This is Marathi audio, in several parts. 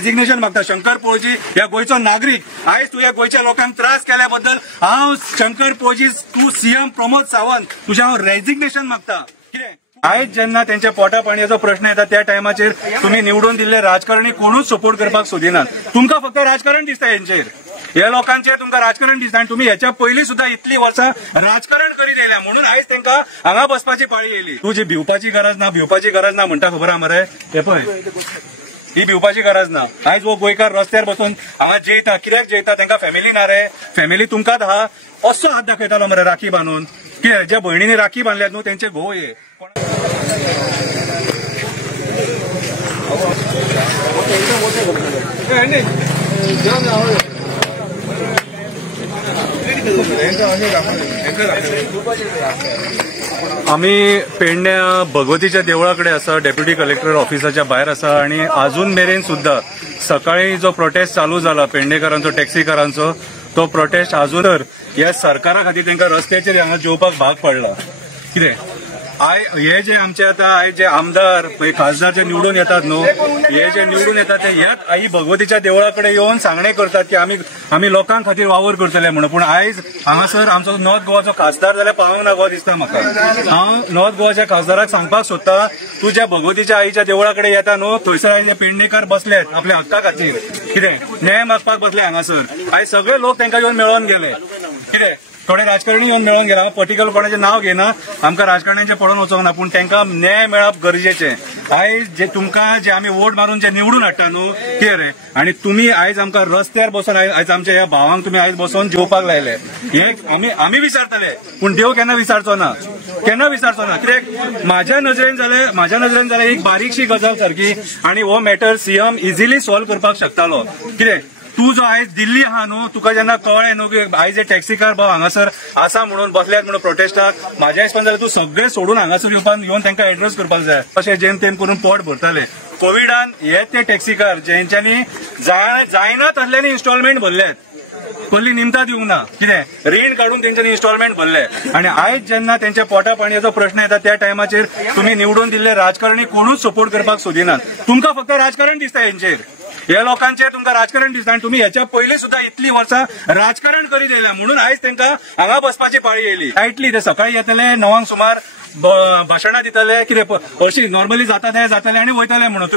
रेजिग्नेशन मागता शंकर पळोवजी ह्या गोयचो नागरीक आयज तू ह्या गोयच्या लोकांक त्रास केल्या बद्दल हांव शंकर पळोवजी तू सीएम प्रमोद सावंत तुझ्या हांव रेजिग्नेशन मागता कितें आयज जेन्ना त्यांच्या पोटा पाणयाचो प्रश्न येता त्या टायमाचेर तुम्ही निवडून दिल्ले राजकारणी कोणूच सपोर्ट करपाक सोदिनात तुमकां फक्त राजकारण दिसता हेंचेर ह्या लोकांचेर तुमकां राजकारण दिसता आनी तुम्ही ह्याच्या पयलीं सुद्धा इतली वर्सां राजकारण करीत येयल्या म्हणून आयज तांकां हांगा बसपाची पाळी येयली तू जी भिवपाची गरज ना म्हणटा खबर आहा मरे हे पळय ही भिवपाची गरज ना आयज वो गोंयकार रस्त्यार बसून हांगा जेयता कित्याक जेयता तांकां फॅमिली ना रे फॅमिली तुमकांच आहा असो हात दाखयतालो मरे राखी बांदून कित्याक ज्या भयणींनी राखी बांदल्यात न्हू तेंचे घोव ये आम्ही पेडण्या भगवतीच्या देवळाकडे आसा डेप्युटी कलेक्टर ऑफिसाच्या भायर आसा आणि अजून मेरेन सुद्धा सकाळी जो प्रोटेस्ट चालू झाला पेडणेकरांचो टॅक्सीकारांचो तो प्रोटेस्ट अजून ह्या सरकारा खातीर तांकां रस्त्याचेर हांगा जेवपाक भाग पडला कितें हे जे आमचे आता आयज जे आमदार खासदार जे निवडून येतात न्हू हे जे निवडून येतात ते ह्याच आई भगवतीच्या देवळाकडे येऊन सांगणे करतात की आम्ही लोकांक खातीर वावर करतले म्हणून पूण आयज हांगासर आमचो नॉर्थ गोवाचो खासदार जाल्यार पावूंक ना गो दिसता म्हाका हांव नॉर्थ गोवाच्या खासदाराक सांगपाक सोदता तू ज्या भगवतीच्या आईच्या देवळाकडे येता न्हू थंयसर आयज पेडणेकार बसलेत आपल्या हक्का खातीर कितें न्याय मागपाक बसले हांगासर आयज सगळे लोक तांकां येवन मेळोन गेले कितें थोडे राजकारणी येऊन मेळोन गेला पर्टिक्युलर कोणाचें नाव घेना आमकां राजकारण्यांचे पडून वचोंक ना पूण तांकां न्याय मेळप गरजेचें आयज जे तुमकां जे आमी वोट मारून जे निवडून हाडटा न्हू कितें रे आनी तुमी आयज आमकां रस्त्यार बसून आयज आमच्या ह्या भावांक तुमी आयज बसून जेवपाक लायले हे आमी विचारतले पूण देव केन्ना विचारचो ना कित्याक म्हाज्या नजरेन जाल्यार एक बारीकशी गजाल सारकी आनी हो मॅटर सीएम इजिली सॉल्व करपाक शकतालो कितें तू जो आयज दिल्ली आहा न्हू तुका जेन्ना कळ्ळें न्हू की आयज हे टॅक्सीकार भाव हांगासर आसा म्हणून बसल्यात म्हणून प्रोटेस्टाक म्हाज्या हिसपान जाल्यार तू सगळे सोडून हांगासर येवन तांकां एड्रेस करपाक जाय अशें जेम तेम करून पोट भरताले कोविडान हे ते टॅक्सीकार जेंच्यांनी जायना तसल्यांनी इन्स्टॉलमेंट भरल्यात पयलीं निमतां दिवंक ना कितें रीण काडून तेंच्यांनी इन्स्टॉलमेंट भरले आनी आयज जेन्ना तेंच्या पोटा पाणयाचो प्रश्न येता त्या टायमाचेर तुमी निवडून दिल्ले राजकारणी कोणूच सपोर्ट करपाक सोदिनात तुमकां फक्त राजकारण दिसता हेंचेर ह्या लोकांचेर तुमकां राजकारण दिसता आनी तुमी ह्याच्या पयलीं सुद्धा इतली वर्सां राजकारण करीत येयल्या म्हणून आयज तांकां हांगा बसपाची पाळी येयली लायटली ते सकाळी येतले 9 सुमार भाशणां दितले कितें अशी नॉर्मली जातले आनी वयतले म्हणून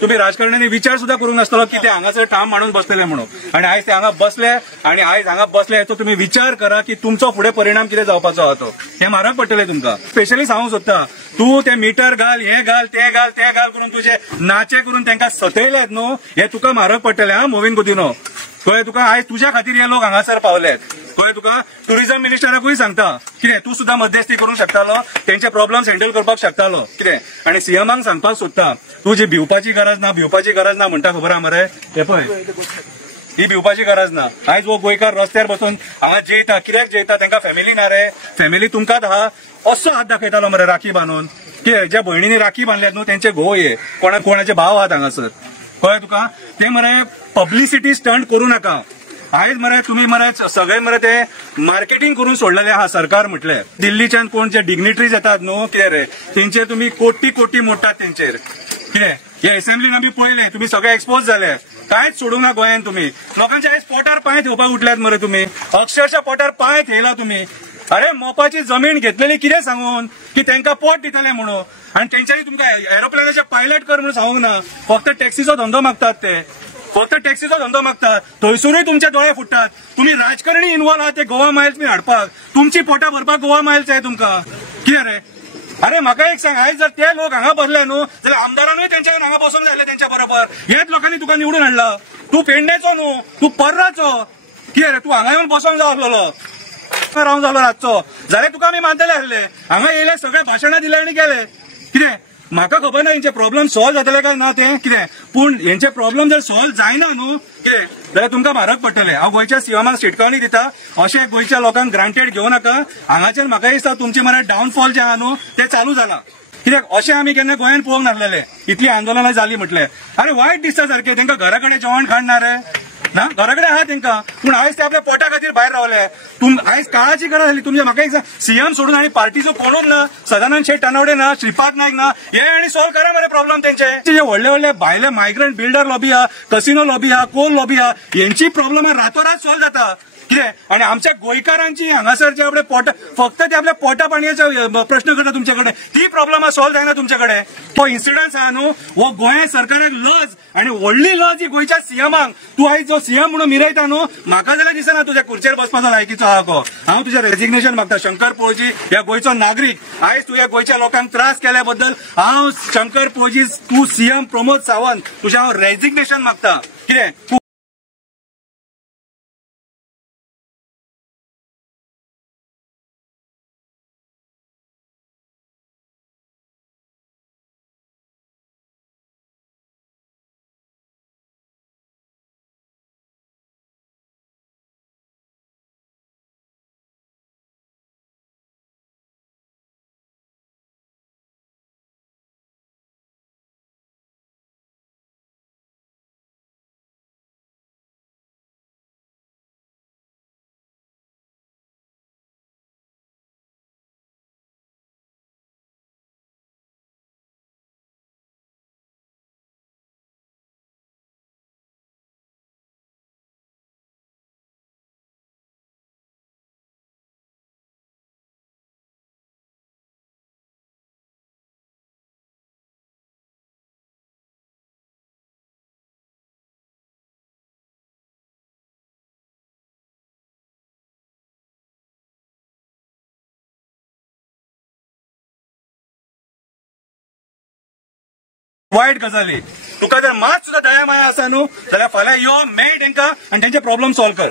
तुम्ही राजकारण्यांनी विचार सुद्धा करूंक नासतलो की ते हांगासर ठाम मांडून बसतले म्हणून आनी आयज ते हांगा बसले आनी आयज हांगा बसले हेचो तुमी विचार करा की तुमचो फुडें परिणाम कितें जावपाचो आहा तो हे म्हारग पडटले तुमकां स्पेशली सांगूंक सोदता तू ते मिटर घाल हे घाल ते घाल करून तुजे नाचे करून तांकां सतयल्यात न्हू हे तुका म्हारग पडटले हा मोवीन कुदिनो कळ्ळें तुका आयज तुज्या खातीर हे लोक हांगासर पावल्यात कळ्ळें तुका टुरिझम मिनिस्टराकूय सांगता कितें तू सुद्धा मध्यस्थी करूंक शकतालो तेंचे प्रॉब्लेम्स हँडल करपाक शकतालो कितें आनी सीएमाक सांगपाक सोदता तू जी भिवपाची गरज ना म्हणटा खबर आहा मरे हे पळय ही भिवपाची गरज ना आयज वो गोंयकार रस्त्यार बसून हांगा जेयता कित्याक जेयता तांकां फॅमिली ना रे फॅमिली तुमकांच आहा असो हात दाखयतालो मरे राखी बांदून कितें ज्या भयणींनी राखी बांदल्यात न्हू तेंचे घोव ये कोणाचे भाव आहात हांगासर कळ्ळें तुका ते मरे पब्लिसिटी स्टंट करूं नाका आयज मरे तुम्ही मरे सगळे मरे ते मार्केटिंग करून सोडलेले आहा सरकार म्हटले दिल्लीच्यान कोण जे डिग्निटरीज येतात न्हू कितें रे तेंचेर तुमी कोटी मोडटात तेंचेर कितें हे असेंब्लीन आमी पळयले तुमी सगळे एक्सपोज जाले कांयच सोडूंक ना गोंयान तुमी लोकांच्या आयज पोटार पांय ठेवपाक उठल्यात मरे तुमी अक्षरशः पोटार पांय ठेयला तुमी अरे मोपाची जमीन घेतलेली कितें सांगून की तांकां पोट दितले म्हणून आनी तेंच्यांनी तुमकां एरोप्लेनाचे पायलट कर म्हणून सांगूंक ना फक्त टॅक्सीचो धंदो मागतात ते फक्त टॅक्सीचो धंदो मागतात थंयसरूय तुमचे दोळे फुटतात तुम्ही राजकारणी इन्वॉल्व आहात ते गोवा मायल्स बी हाडपाक तुमची पोटां भरपाक गोवा मायल्स जाय तुमकां कितें रे अरे म्हाका एक सांग आयज जर ते लोक हांगा बसले न्हू जाल्यार आमदारांनूय तेंच्या हांगा बसून जायले तेंच्या बरोबर हेच लोकांनी तुका निवडून हाडला तू पेडणेचो न्हू तू पर्राचो कितें रे तू हांगा येवन बसोंक जाय आसलोलो रावंक जालो रातचो जाल्यार तुका आमी मानतले आसले हांगा येयले सगळे भाशणां दिले आनी गेले कितें म्हाका खबर ना हेंचे प्रॉब्लेम सॉल्व जातले काय ना ते कितें पूण हेंचे प्रॉब्लेम जर सॉल्व जायना न्हू कितें जाल्यार तुमकां म्हारग पडटले हांव गोंयच्या सीएमाक शिटकावणी दिता अशें गोंयच्या लोकांक ग्रांटेड घेवं नाका हांगाचेर म्हाका दिसता तुमचे मरे डावनफॉल जे आहा न्हू ते चालू जाला कित्याक अशें आमी केन्ना गोंयान पळोवंक नासलेले इतली आंदोलनां जाली म्हटलें अरे वायट दिसता सारकें तांकां घरा कडेन जेवण खाण ना रे ना घरा कडेन आहा तेंकां पूण आयज ते आपल्या पोटा खातीर भायर रावले आयज काळाची गरज जाली तुमच्या म्हाका एक सीएम सोडून आनी पार्टीचो कोणूच ना सदानंद शेट टनावडे ना श्रीपाद नायक ना हे आनी सॉल्व करा मरे प्रॉब्लेम तेंचे जे व्हडले व्हडले भायले मायग्रंट बिल्डर लॉबी आहा कसिनो लॉबी आहा कोल लॉबी आहा यांची प्रॉब्लेम रातोरात सॉल्व जाता कितें आणि आमच्या गोंयकारांची हांगासर जे आपले पोटा फक्त ते आपल्या पोटा पाणयाचो प्रश्न करता तुमच्याकडे ती प्रॉब्लेम सॉल्व जायना तुमच्याकडे तो इन्सिडन्स आहा न्हू हो गोंया सरकाराक लज आणि व्हडली लज ही गोंयच्या सीएमांक तू आयज जो सीएम म्हणून मिरयता न्हू म्हाका जाल्यार दिसना तुज्या खुर्चेर बसपाचो लायकीचो आहा को हांव तुजें रेजिग्नेशन मागता शंकर पोळजी ह्या गोंयचो नागरीक आयज तुवें गोंयच्या लोकांक त्रास केल्या बद्दल हांव शंकर पोळजी तू सीएम प्रमोद सावंत तुजें हांव रेजिग्नेशन मागता कितें वायट गजाली तुका जर मात सुद्धा दया माया आसा न्हू जाल्यार फाल्यां यो मेळ तेंकां आनी तेंचे प्रॉब्लेम सॉल्व कर